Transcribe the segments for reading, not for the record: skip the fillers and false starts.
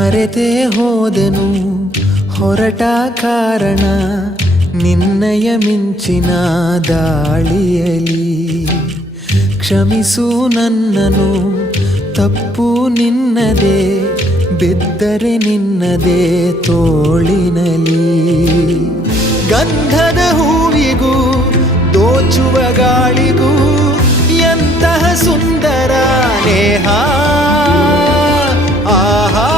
ಮರೆತೇ ಹೋದೆನು ಹೊರಟ ಕಾರಣ ನಿನ್ನಯ ಮಿಂಚಿನ ದಾಳಿಯಲಿ. ಕ್ಷಮಿಸು ನನ್ನನು, ತಪ್ಪು ನಿನ್ನದೇ, ಬಿದ್ದರೆ ನಿನ್ನದೇ ತೋಳಿನಲಿ. ಗಂಧದ ಹೂವಿಗೂ ದೋಚುವ ಗಾಳಿಗೂ ಎಂತಹ ಸುಂದರ ನೇಹ. ಆಹಾ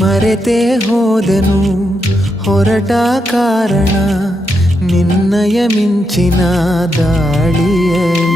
ಮರೆತೇ ಹೋದೆನು ಹೊರಟ ಕಾರಣ ನಿನ್ನಯ ಮಿಂಚಿನ ದಾಳಿಯಲಿ.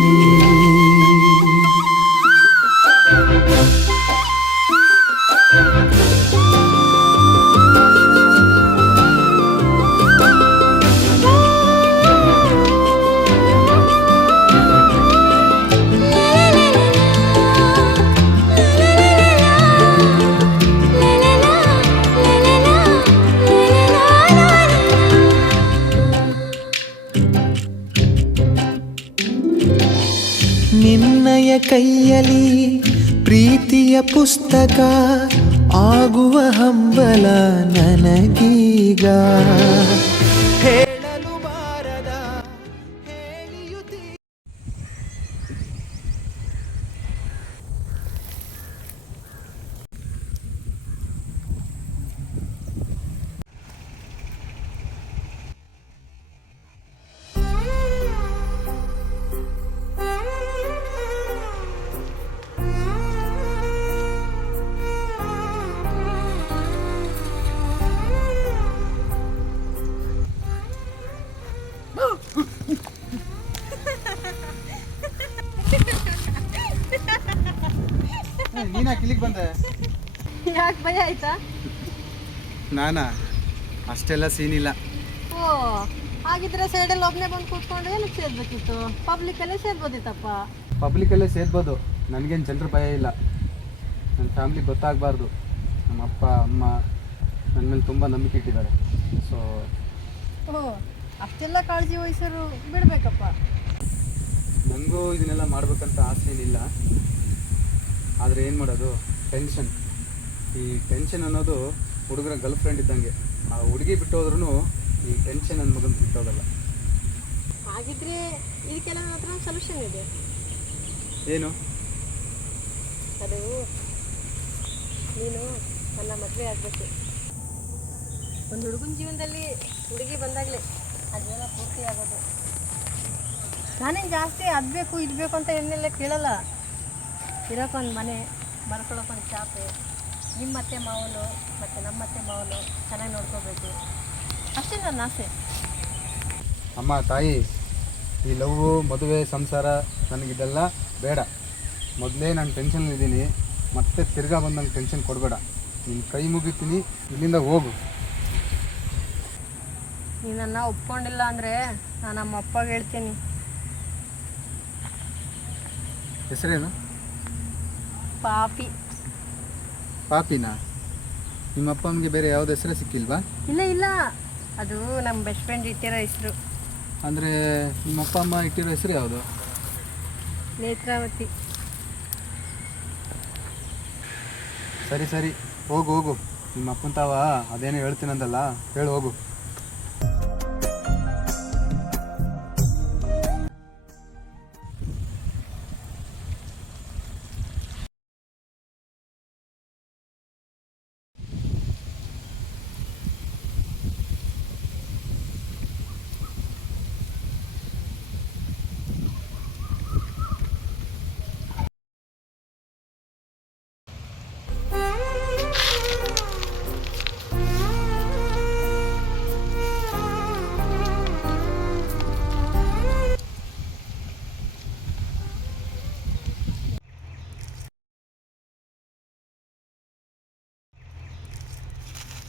ನಿನ್ನಯ ಕೈಯಲ್ಲಿ ಪ್ರೀತಿಯ ಪುಸ್ತಕ ಆಗುವ ಹಂಬಲ ನನಗೀಗ. ಹೇಳಲು ಬಾರದ ಹೇಳಿಯುತ್ತೀ. ನೀನಾ ಕಿಲಿಗೆ ಬಂದೆ? ಯಾಕೆ ಭಯ ಆಯ್ತಾ? ನಾನಾ ಅಷ್ಟೆಲ್ಲ ಸೀನ್ ಇಲ್ಲ. ಓ ಹಾಗಿದ್ರೆ ಸೈಡಲ್ಲಿ ಒಬ್ಬನೇ ಬಂದು ಕೂತ್ಕೊಂಡು ಏನಕ್ಕೆ ಸೇರ್ಬೇಕಿತ್ತು? ಪಬ್ಲಿಕ್ಕಲ್ಲೇ ಸೇರ್ಬೋದಿತ್ತಪ್ಪ. ಪಬ್ಲಿಕಲ್ಲೇ ಸೇರ್ಬೋದು, ನನಗೇನು ಜನರ ಭಯ ಇಲ್ಲ. ನನ್ನ ಫ್ಯಾಮ್ಲಿಗೆ ಗೊತ್ತಾಗಬಾರ್ದು. ನಮ್ಮ ಅಪ್ಪ ಅಮ್ಮ ನನ್ನ ಮೇಲೆ ತುಂಬ ನಂಬಿಕೆ ಇಟ್ಟಿದ್ದಾರೆ. ಸೊ ಓ ಅಷ್ಟೆಲ್ಲ ಕಾಳಜಿ ವಹಿಸೋರು ಬಿಡಬೇಕಪ್ಪ. ನನಗೂ ಇದನ್ನೆಲ್ಲ ಮಾಡ್ಬೇಕಂತ ಆಸೆ ಏನಿಲ್ಲ. ಆದರೆ ಏನು ಮಾಡೋದು, ಟೆನ್ಷನ್. ಈ ಟೆನ್ಷನ್ ಅನ್ನೋದು ಹುಡುಗರ ಗರ್ಲ್ ಫ್ರೆಂಡ್ ಇದ್ದಂಗೆ. ಆ ಹುಡುಗಿ ಬಿಟ್ಟೋದ್ರೂ ಈ ಟೆನ್ಷನ್ ನನ್ನ ಮಗನ ಬಿಟ್ಟೋಗಲ್ಲ. ಹಾಗಿದ್ರೆ ಇದಕ್ಕೆಲ್ಲ ನನ್ನ ಹತ್ರ ಒಂದು ಸೊಲ್ಯೂಷನ್ ಇದೆ. ಏನು? ಅದು ನೀನು ನನ್ನ ಮದುವೆ ಆಗಬೇಕು. ಒಂದು ಹುಡುಗನ ಜೀವನದಲ್ಲಿ ಹುಡುಗಿ ಬಂದಾಗಲೇ ಆ ಜೀವನ ಪೂರ್ತಿ ಆಗೋದು. ನಾನೇನು ಜಾಸ್ತಿ ಅದು ಬೇಕು ಇದು ಬೇಕು ಅಂತ ಏನೆಲ್ಲ ಕೇಳಲ್ಲ. ಇರೋಕ್ಕೊಂದು ಮನೆ, ಮಲ್ಕೊಳ್ಳೋಕೊಂದು ಚಾಪೆ, ನಿಮ್ಮತ್ತೆ ಮಾವನು ಮತ್ತು ನಮ್ಮತ್ತೆ ಮಾವನು ಚೆನ್ನಾಗಿ ನೋಡ್ಕೋಬೇಕು, ಅಷ್ಟೇ ನನ್ನ ಆಸೆ. ಅಮ್ಮ ತಾಯಿ, ಈ ಲವ್ವು ಮದುವೆ ಸಂಸಾರ ನನಗಿದೆಲ್ಲ ಬೇಡ. ಮೊದಲೇ ನಾನು ಟೆನ್ಷನಲ್ಲಿದ್ದೀನಿ, ಮತ್ತೆ ತಿರ್ಗಾ ಬಂದು ನಂಗೆ ಟೆನ್ಷನ್ ಕೊಡಬೇಡ. ನಿನ್ನ ಕೈ ಮುಗಿತೀನಿ, ಇಲ್ಲಿಂದ ಹೋಗು. ನೀನು ನನ್ನ ಒಪ್ಕೊಂಡಿಲ್ಲ ಅಂದರೆ ನಾನು ನಮ್ಮ ಅಪ್ಪಗೆ ಹೇಳ್ತೀನಿ. ಹೆಸರೇನು? ಪಾಪಿ. ಪಾಪಿನಾ? ನಿಮ್ಮ ಅಪ್ಪ ಅಮ್ಮಗೆ ಬೇರೆ ಯಾವುದೇ ಹೆಸರೇ ಸಿಕ್ಕಿಲ್ವಾ? ಇಲ್ಲ ಇಲ್ಲ, ಅದು ನಮ್ಮ ಬೆಸ್ಟ್ ಫ್ರೆಂಡ್ ಇಟ್ಟಿರೋ ಹೆಸರು. ಅಂದರೆ ನಿಮ್ಮ ಅಪ್ಪ ಅಮ್ಮ ಇಟ್ಟಿರೋ ಹೆಸರು ಯಾವುದು? ನೇತ್ರಾವತಿ. ಸರಿ ಸರಿ, ಹೋಗು ಹೋಗು. ನಿಮ್ಮ ಅಪ್ಪನ ತಾವ ಅದೇನೋ ಹೇಳ್ತೀನಂದಲ್ಲ, ಹೇಳು ಹೋಗು.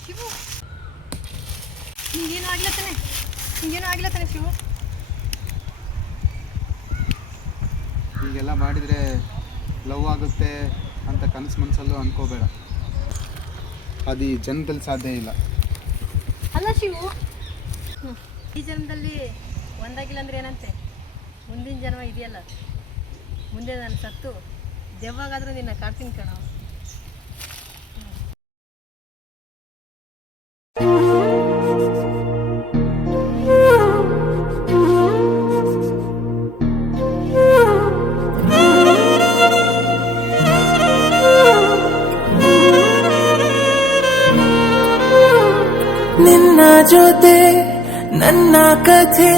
ಶಿವು, ನಿಂಗೇನು ಆಗ್ಲತ್ತಾನೆ ಶಿವು? ಹೀಗೆಲ್ಲ ಮಾಡಿದರೆ ಲವ್ ಆಗುತ್ತೆ ಅಂತ ಕನಸು ಮನಸ್ಸಲ್ಲೂ ಅನ್ಕೋಬೇಡ. ಅದು ಈ ಜನ್ಮದಲ್ಲಿ ಸಾಧ್ಯ ಇಲ್ಲ. ಅಲ್ಲ ಶಿವು, ಈ ಜನ್ಮದಲ್ಲಿ ಒಂದಾಗಿಲ್ಲ ಅಂದ್ರೆ ಏನಂತೆ? ಮುಂದಿನ ಜನ್ಮ ಇದೆಯಲ್ಲ, ಮುಂದೆ ನಾನು ಸತ್ತು ದೆವ್ವಾಗಾದ್ರೂ ನಿನ್ನ ಕಾಡ್ತೀನಿ ಕಣ. ನಿನ್ನ ಜೊತೆ ನನ್ನ ಕಥೆ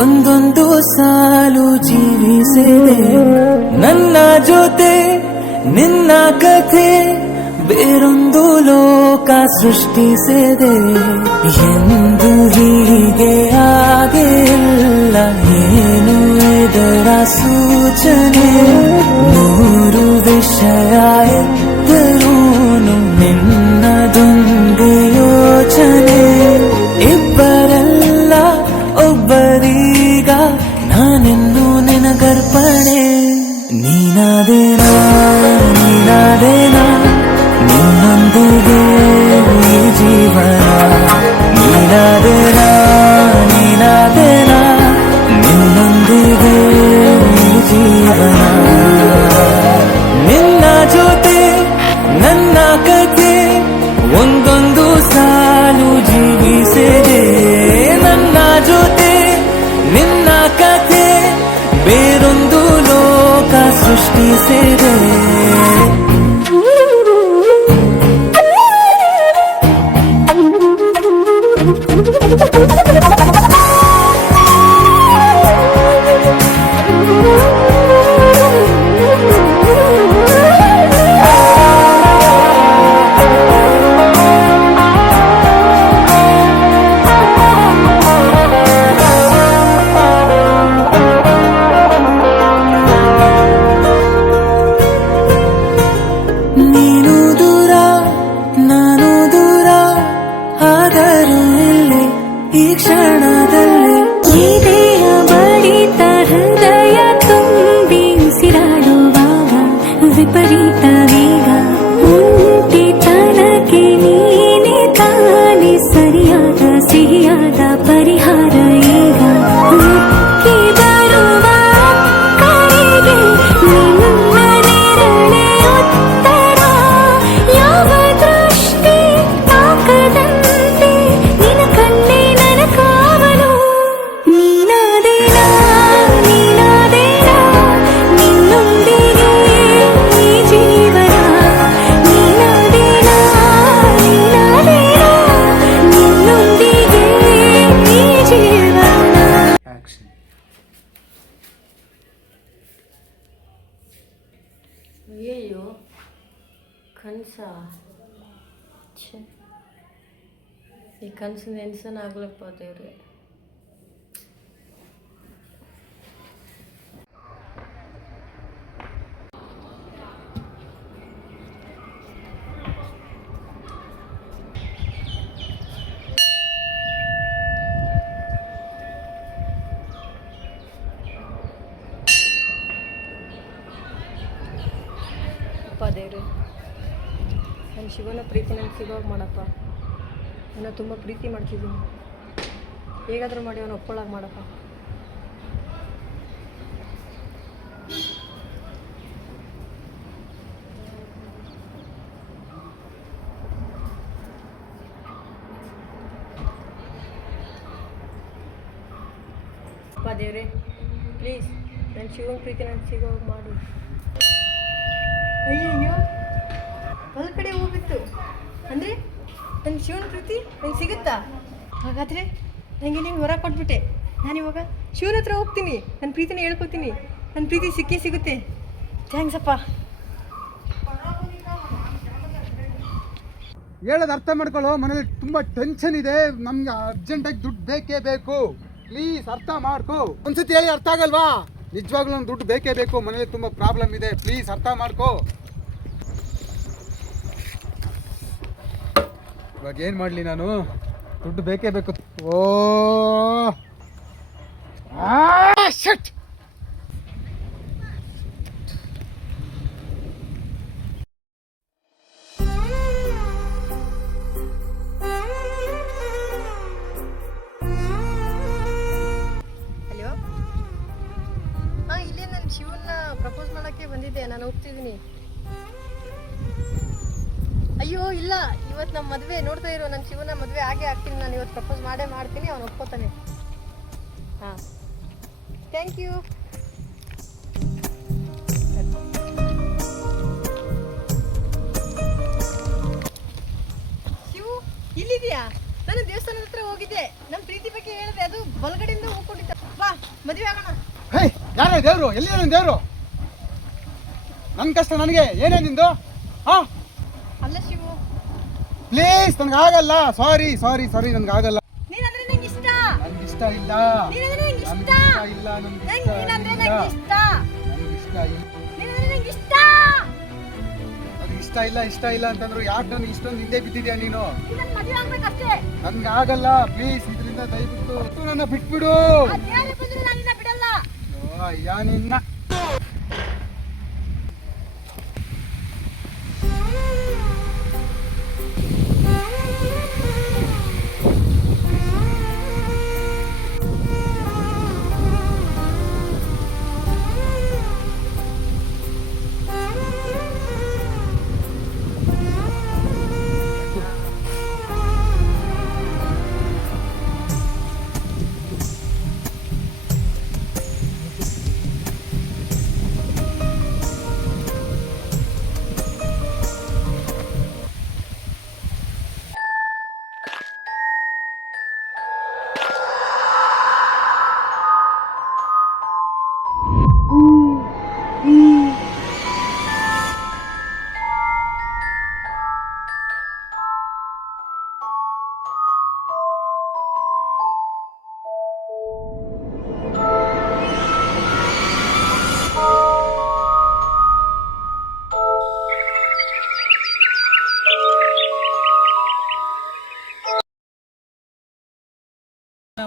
ಒಂದೊಂದು ಸಾಲು ಜೀವಿಸಿದೆ. ನನ್ನ ಜೊತೆ ನಿನ್ನ ಕಥೆ ಬೇರೊಂದು ಲೋಕ ಸೃಷ್ಟಿಸಿದೆ. ಎಂದು ಹೀಗೆ ಆಗಿಲ್ಲ, ಏನು ಇದರ ಸೂಚನೆ? ನೂರು ವಿಷಯ ಎತ್ತರೂನು ನಿನ್ನದೊಂದು ಯೋಚನೆ. ಇಬ್ಬರಲ್ಲ ಒಬ್ಬರೀಗ ನಾನಿನ್ನು ನಿನಗರ್ಪಣೆ. ನೀನಾದೇನಾ ನೀನಾದೇನಾ ನಿನ್ನೊಂದಿಗೆ ಈ ಜೀವನ. ನೀನಾದೇನಾ ನೀನಾದೇನಾ ನಿನ್ನೊಂದಿಗೆ ಈ ಜೀವನ. ನಿನ್ನ ಜೊತೆ ನನ್ನ ಕಥೆ ಒಂದೊಂದು ಸಾಲು ಜೀವಿಸಿದೆ. ನನ್ನ ಜೊತೆ ನಿನ್ನ ಕಥೆ ಬೇರೊಂದು ಲೋಕ ಸೃಷ್ಟಿಸಿದೆ. ನೀನು ದೂರ ನಾನು ದೂರ ಆದರೂ ಇಲ್ಲಿ ಈ ಕ್ಷಣದಲ್ಲಿ ಇದೆಯ ಬಡಿತ ಹೃದಯ ತುಂಬಿ ಉಸಿರಾಡುವಾಗ ವಿಪರೀತ ವೇಗ ಒಂಟಿತನಕ್ಕೆ ನೀನೆ ತಾನೆ ಸರಿಯಾದ ಸಿಹಿಯಾದ ಪರಿಹಾರ. ಈಗ ಉಕ್ಕಿ ಬರುವ ಕರೆಗೆ ನಿನ್ನ ನೆರಳೆ ಉತ್ತರ. ಯಾವ ದೃಷ್ಟಿ ತಾಕದಂತೆ ನಿನ ಕಣ್ಣೆ ನನ್ನ ಕಾವಲು. ನೀನಾದೇನಾ ನೀನಾದೇನಾ ನಿನ್ನೊಂದಿಗೆ ಈ ಜೀವನ. ನೀನಾದೇನಾ ನೀನಾದೇನಾ ನಿನ್ನೊಂದಿಗೆ ಈ ಜೀವನ. ಆ್ಯಕ್ಷನ್. ಅಯ್ಯಯ್ಯೋ, ಕನಸ. ಈ ಕನಸು ನೆನ್ಸನಾಗ್ಲಪ್ಪ ದೇವ್ರೆ. ಅಪ್ಪ ದೇವ್ರೆ, ನನ್ನ ಶಿವನ ಪ್ರೀತಿ ನನಗೆ ಸಿಗೋವಾಗ ಮಾಡಪ್ಪ. ನನ್ನ ತುಂಬ ಪ್ರೀತಿ ಮಾಡ್ತಿದ್ದೀನಿ, ಹೇಗಾದರೂ ಮಾಡಿ ಅವನು ಒಪ್ಕೊಳ್ಳೋಕೆ ಮಾಡಪ್ಪ. ಅಪ್ಪ ದೇವ್ರೆ, ಪ್ಲೀಸ್ ನನ್ನ ಶಿವನ ಪ್ರೀತಿ ನನಗೆ ಸಿಗೋವಾಗ ಮಾಡು. ಅಯ್ಯಯ್ಯೋ, ಹೊಲ ಕಡೆ ಹೋಗ್ಬಿತ್ತು ಅಂದರೆ ನನ್ನ ಶಿವನ ಪ್ರೀತಿ ನಂಗೆ ಸಿಗುತ್ತಾ? ಹಾಗಾದರೆ ನನಗೆ ನೀವು ಹೊರ ಕೊಟ್ಬಿಟ್ಟೆ. ನಾನಿವಾಗ ಶಿವನ ಹತ್ರ ಹೋಗ್ತೀನಿ, ನನ್ನ ಪ್ರೀತಿನ ಹೇಳ್ಕೊತೀನಿ. ನನ್ನ ಪ್ರೀತಿ ಸಿಕ್ಕೇ ಸಿಗುತ್ತೆ. ಥ್ಯಾಂಕ್ಸ್ ಅಪ್ಪ. ಹೇಳೋದು ಅರ್ಥ ಮಾಡ್ಕೊಳ್ಳೋ. ಮನೇಲಿ ತುಂಬ ಟೆನ್ಷನ್ ಇದೆ, ನಮ್ಗೆ ಅರ್ಜೆಂಟಾಗಿ ದುಡ್ಡು ಬೇಕೇ ಬೇಕು. ಪ್ಲೀಸ್ ಅರ್ಥ ಮಾಡ್ಕೋ. ಒಂದ್ಸತಿ ಹೇಳಿ ಅರ್ಥ ಆಗಲ್ವಾ? ನಿಜವಾಗ್ಲೂ ನಂಗೆ ದುಡ್ಡು ಬೇಕೇ ಬೇಕು, ಮನೇಲಿ ತುಂಬ ಪ್ರಾಬ್ಲಮ್ ಇದೆ. ಪ್ಲೀಸ್ ಅರ್ಥ ಮಾಡ್ಕೋ. ಇವಾಗ ಏನು ಮಾಡಲಿ ನಾನು? ದುಡ್ಡು ಬೇಕೇ ಬೇಕು. ಓ ಶಿಟ್. ಬಂದಿದ್ದೆ, ನಾನು ಹೋಗ್ತಿದ್ದೀನಿ. ಅಯ್ಯೋ ಇಲ್ಲ, ಇವತ್ತು ನಮ್ಮ ಮದುವೆ ನೋಡ್ತಾ ಇರೋ, ನನ್ನ ಶಿವನ ಮದುವೆ ಆಗೇ ಆಗ್ತೀನಿ. ನಾನು ಇವತ್ತು ಪ್ರಪೋಸ್ ಮಾಡೇ ಮಾಡ್ತೀನಿ, ಅವ್ನು ಒಪ್ಕೋತಾನೆ. ಹಾಂ, ಥ್ಯಾಂಕ್ ಯು. ಶಿವು ಇಲ್ಲಿದೆಯಾ? ನಾನು ದೇವಸ್ಥಾನದ ಹತ್ರ ಹೋಗಿದ್ದೆ, ನಮ್ಮ ಪ್ರೀತಿ ಬಗ್ಗೆ ಹೇಳಿದೆ, ಅದು ಬಲಗಡೆಯಿಂದ ಹೋಗ್ಕೊಂಡಿದ್ದ. ಬಾ ಮದುವೆ ಆಗೋಣ. ಹೇ, ಯಾರೇ ದೇವ್ರು? ಎಲ್ಲಿ ನನ್ನ ದೇವ್ರು? ನನ್ನ ಕಷ್ಟ ನನಗೆ ಏನೇ ನಿಂದು? ಹಾ, ಅಲ್ಲ ಶಿವು, ಪ್ಲೀಸ್, ನನಗಾಗಲ್ಲ. ಸಾರಿ ಸಾರಿ ಸಾರಿ, ನನಗಾಗಲ್ಲ. ನೀನಂದ್ರೆ ನಂಗೆ ಇಷ್ಟ. ನನಗೆ ಇಷ್ಟ ಇಲ್ಲ. ನೀನಂದ್ರೆ ನಂಗೆ ಇಷ್ಟ. ನನಗೆ ಇಲ್ಲ. ನೀನಂದ್ರೆ ನಂಗೆ ಇಷ್ಟ. ನನಗೆ ಇಷ್ಟ ಇಲ್ಲ. ನೀನಂದ್ರೆ ನಂಗೆ ಇಷ್ಟ. ನನಗೆ ಇಷ್ಟ ಇಲ್ಲ. ಇಷ್ಟ ಇಲ್ಲ ಅಂತಂದ್ರು ಯಾಕೆ ನನಗೆ ಇಷ್ಟೊಂದು ಹಿಂದೆ ಬಿದ್ದಿದ್ಯಾ ನೀನು? ನೀನು ಮದುವೆ ಆಗ್ಬೇಕಷ್ಟೇ. ನನಗಾಗಲ್ಲ. ಪ್ಲೀಸ್, ಇದರಿಂದ ದಯವಿಟ್ಟು ನನ್ನ ಬಿಟ್ಬಿಡು. ಅದ್ಯಾರೇ ಬಂದ್ರು ನಾನು ನಿನ್ನ ಬಿಡಲ್ಲ. ಅಯ್ಯ ನಿನ್ನ.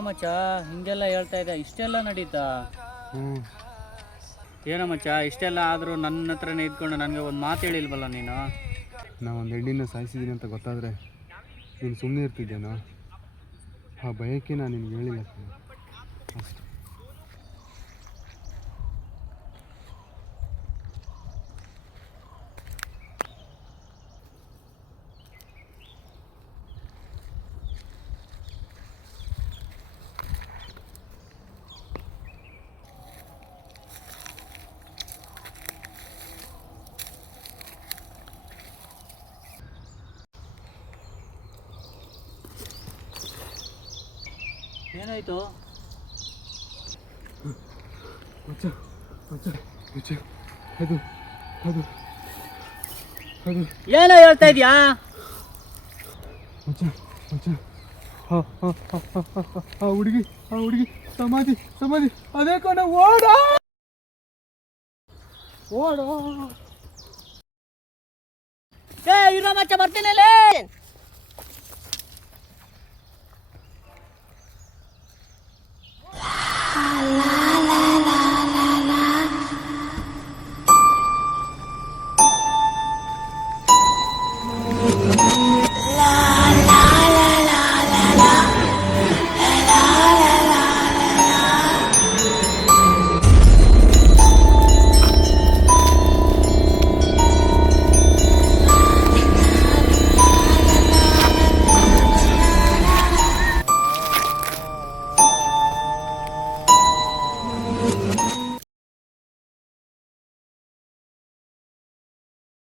ಮಚ್ಚ ಹಿಂಗೆಲ್ಲ ಹೇಳ್ತಾ ಇದ್ದ, ಇಷ್ಟೆಲ್ಲ ನಡೀತಾ? ಏನೋ ಮಚ್ಚ, ಇಷ್ಟೆಲ್ಲ ಆದರೂ ನನ್ನ ಹತ್ರನೇ ಇದ್ಕೊಂಡು ನನಗೆ ಒಂದು ಮಾತು ಹೇಳಿಲ್ವಲ್ಲ ನೀನು? ನಾ ಒಂದು ಹೆಣ್ಣಿನ ಸಾಯಿಸಿದ್ದೀನಿ ಅಂತ ಗೊತ್ತಾದರೆ ನೀನು ಸುಮ್ಮನೆ ಇರ್ತಿದ್ದೇನೋ? ಆ ಭಯಕ್ಕೆ ನಾನು ನಿನ್ಗೆ ಹೇಳಿಲ್ಲ ಅಷ್ಟೇ. ಏನಾಯ್ತು? ಅದು ಅದು ಅದು ಏನೋ ಹೇಳ್ತಾ ಇದೀಯಾ? ಆ ಹುಡುಗಿ ಸಮಾಧಿ ಅದೇ ಕಣ. ಓಡ ಇರೋ ಮಚ್ಚ, ಬರ್ತೀನಿ.